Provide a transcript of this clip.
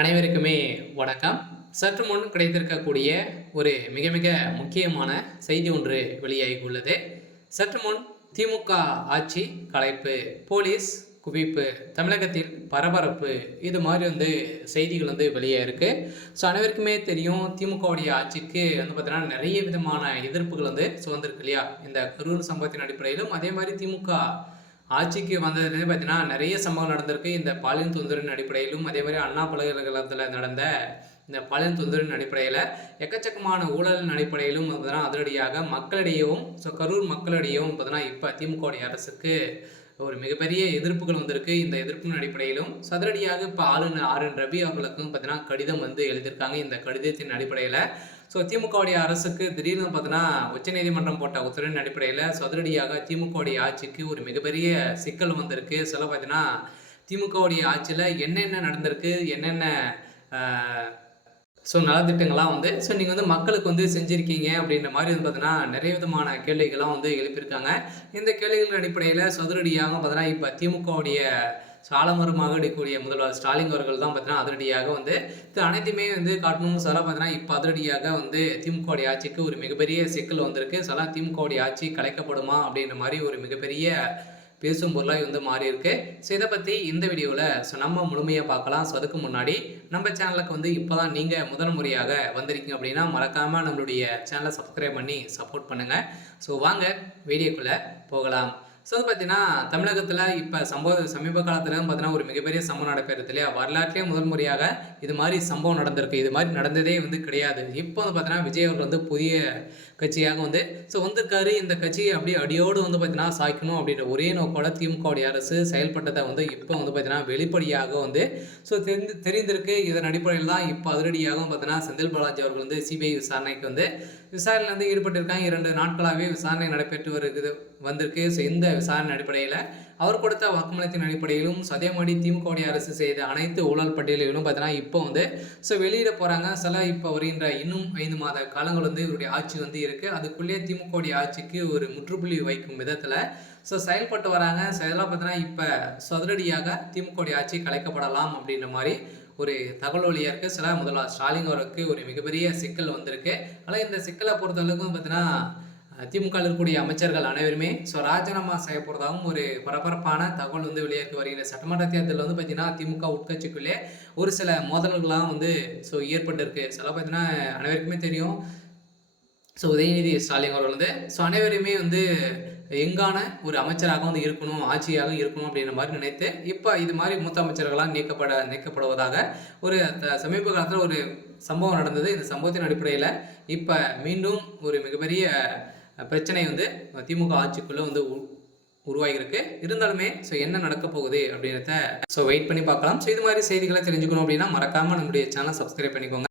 அனைவருக்குமே வணக்கம். சற்று முன் கிடைத்திருக்கக்கூடிய ஒரு மிக மிக முக்கியமான செய்தி ஒன்று வெளியாகியுள்ளது. சற்று முன் திமுக ஆட்சி கலைப்பு, போலீஸ் குவிப்பு, தமிழகத்தில் பரபரப்பு, இது மாதிரி செய்திகள் வெளியாயிருக்கு. ஸோ அனைவருக்குமே தெரியும், திமுகவுடைய ஆட்சிக்கு பார்த்தீங்கன்னா நிறைய விதமான எதிர்ப்புகள் வந்திருக்கு இல்லையா? இந்த கரூர் சம்பவத்தின் அடிப்படையிலும் அதே மாதிரி திமுக ஆட்சிக்கு வந்ததுலேருந்து பார்த்தீங்கன்னா நிறைய சம்பவம் நடந்திருக்கு. இந்த பாலியல் தொந்தரவின் அடிப்படையிலும் அதே மாதிரி அண்ணா பல்கலைக்கழகத்தில் நடந்த இந்த பாலியல் தொந்தரவின் அடிப்படையில் எக்கச்சக்கமான ஊழலின் அடிப்படையிலும் பார்த்தீங்கன்னா அதிரடியாக மக்களிடையவும் கரூர் மக்களிடையவும் பார்த்தீங்கன்னா இப்போ திமுகவுடைய அரசுக்கு ஒரு மிகப்பெரிய எதிர்ப்புகள் வந்திருக்கு. இந்த எதிர்ப்பின் அடிப்படையிலும் சதுரடியாக இப்போ ஆளுநர் ஆர்.என். ரவி அவர்களுக்கும் பார்த்தீங்கன்னா கடிதம் எழுதியிருக்காங்க. இந்த கடிதத்தின் அடிப்படையில் திமுகவுடைய அரசுக்கு திடீர்னு பார்த்தீங்கன்னா உச்சநீதிமன்றம் போட்ட உத்தரவின் அடிப்படையில் சதுரடியாக திமுகவுடைய ஆட்சிக்கு ஒரு மிகப்பெரிய சிக்கல் வந்திருக்கு. பார்த்தீங்கன்னா திமுகவுடைய ஆட்சியில் என்னென்ன நடந்திருக்கு, என்னென்ன நலத்திட்டங்கள்லாம் நீங்கள் மக்களுக்கு செஞ்சுருக்கீங்க அப்படின்ற மாதிரி பார்த்தீங்கன்னா நிறைய விதமான கேள்விகள்லாம் எழுப்பியிருக்காங்க. இந்த கேள்விகளின் அடிப்படையில் சதுரடியாக பார்த்தீங்கன்னா இப்போ திமுகவுடைய சாலமரமாக இருக்கக்கூடிய முதல்வர் ஸ்டாலின் அவர்கள் தான் பார்த்தீங்கன்னா அதிரடியாக இது அனைத்துமே காட்டணும். பார்த்தீங்கன்னா இப்போ அதிரடியாக திமுகவுடைய ஆட்சிக்கு ஒரு மிகப்பெரிய சிக்கல் வந்திருக்கு. திமுகவுடைய ஆட்சி கலைக்கப்படுமா அப்படின்ற மாதிரி ஒரு மிகப்பெரிய பேசும் பொருளாக மாறி இருக்கு. இதை பற்றி இந்த வீடியோவில் நம்ம முழுமையாக பார்க்கலாம். அதுக்கு முன்னாடி நம்ம சேனலுக்கு இப்போ தான் நீங்கள் முதல் முறையாக வந்திருக்கீங்க அப்படின்னா மறக்காமல் நம்மளுடைய சேனலை சப்ஸ்கிரைப் பண்ணி சப்போர்ட் பண்ணுங்கள். வாங்க வீடியோக்குள்ளே போகலாம். பார்த்தீங்கன்னா தமிழகத்தில் இப்போ சமீப காலத்தில் பார்த்தீங்கன்னா ஒரு மிகப்பெரிய சம்பவம் நடைபெறுது இல்லையா? வரலாற்றிலே முதல் முறையாக இது மாதிரி சம்பவம் நடந்திருக்கு. இது மாதிரி நடந்ததே கிடையாது. இப்போ பார்த்தீங்கன்னா விஜய் அவர்கள் புதிய கட்சியாக வந்திருக்காரு. இந்த கட்சியை அப்படியே அடியோடு பார்த்தீங்கன்னா சாய்க்கணும் அப்படின்ற ஒரே நோக்கோட திமுகவுடைய அரசு செயல்பட்டதை இப்போ பார்த்தீங்கன்னா வெளிப்படையாக தெரிந்திருக்கு. இதன் அடிப்படையில் தான் இப்போ அதிரடியாக பார்த்தீங்கன்னா செந்தில் பாலாஜி அவர்கள் சிபிஐ விசாரணைக்கு விசாரணையில் ஈடுபட்டிருக்காங்க. 2 நாட்களாகவே விசாரணை நடைபெற்று வந்திருக்கு. இந்த விசாரணை அடிப்படையில் அவர் கொடுத்த வாக்குமூலத்தின் அடிப்படையிலும் அதே மாதிரி திமுகவுடைய அரசு செய்த அனைத்து ஊழல் பட்டியலிலும் பார்த்தீங்கன்னா இப்போ வெளியிட போகிறாங்க. இப்போ வருகின்ற இன்னும் 5 மாத காலங்கள் இவருடைய ஆட்சி இருக்குது. அதுக்குள்ளேயே திமுகவுடைய ஆட்சிக்கு ஒரு முற்றுப்புள்ளி வைக்கும் விதத்தில் செயல்பட்டு வராங்க. இதெல்லாம் பார்த்தீங்கன்னா இப்போ சதுரடியாக திமுகவுடைய ஆட்சி கலைக்கப்படலாம் அப்படின்ற மாதிரி ஒரு தகவல் வழியாக இருக்குது. முதல்வர் ஸ்டாலின் அவருக்கு ஒரு மிகப்பெரிய சிக்கல் வந்திருக்கு. ஆனால் இந்த சிக்கலை பொறுத்தளவுக்கு பார்த்தீங்கன்னா திமுக இருக்கக்கூடிய அமைச்சர்கள் அனைவருமே ராஜினாமா செய்ய போகிறதாகவும் ஒரு பரபரப்பான தகவல் வெளியேறி வருகிற சட்டமன்ற தேர்தலில் பார்த்தீங்கன்னா திமுக உட்கட்சிக்குள்ளே ஒரு சில மோதல்கள்லாம் ஏற்பட்டிருக்கு. பார்த்தீங்கன்னா அனைவருக்குமே தெரியும். உதயநிதி ஸ்டாலின் அவர்கள் அனைவருமே எங்கான ஒரு அமைச்சராக இருக்கணும், ஆட்சியாக இருக்கணும் அப்படின்ற மாதிரி நினைத்து இப்போ இது மாதிரி மூத்த அமைச்சர்களாக நீக்கப்படுவதாக ஒரு சமீப காலத்தில் ஒரு சம்பவம் நடந்தது. இந்த சம்பவத்தின் அடிப்படையில் இப்போ மீண்டும் ஒரு மிகப்பெரிய பிரச்சனை திமுக ஆட்சிக்குள்ளே உருவாகிருக்கு. இருந்தாலுமே என்ன நடக்க போகுது அப்படின்றத வெயிட் பண்ணி பார்க்கலாம். இது மாதிரி செய்திகளை தெரிஞ்சுக்கணும் அப்படின்னா மறக்காமல் நம்முடைய சேனல் சப்ஸ்கிரைப் பண்ணிக்கோங்க.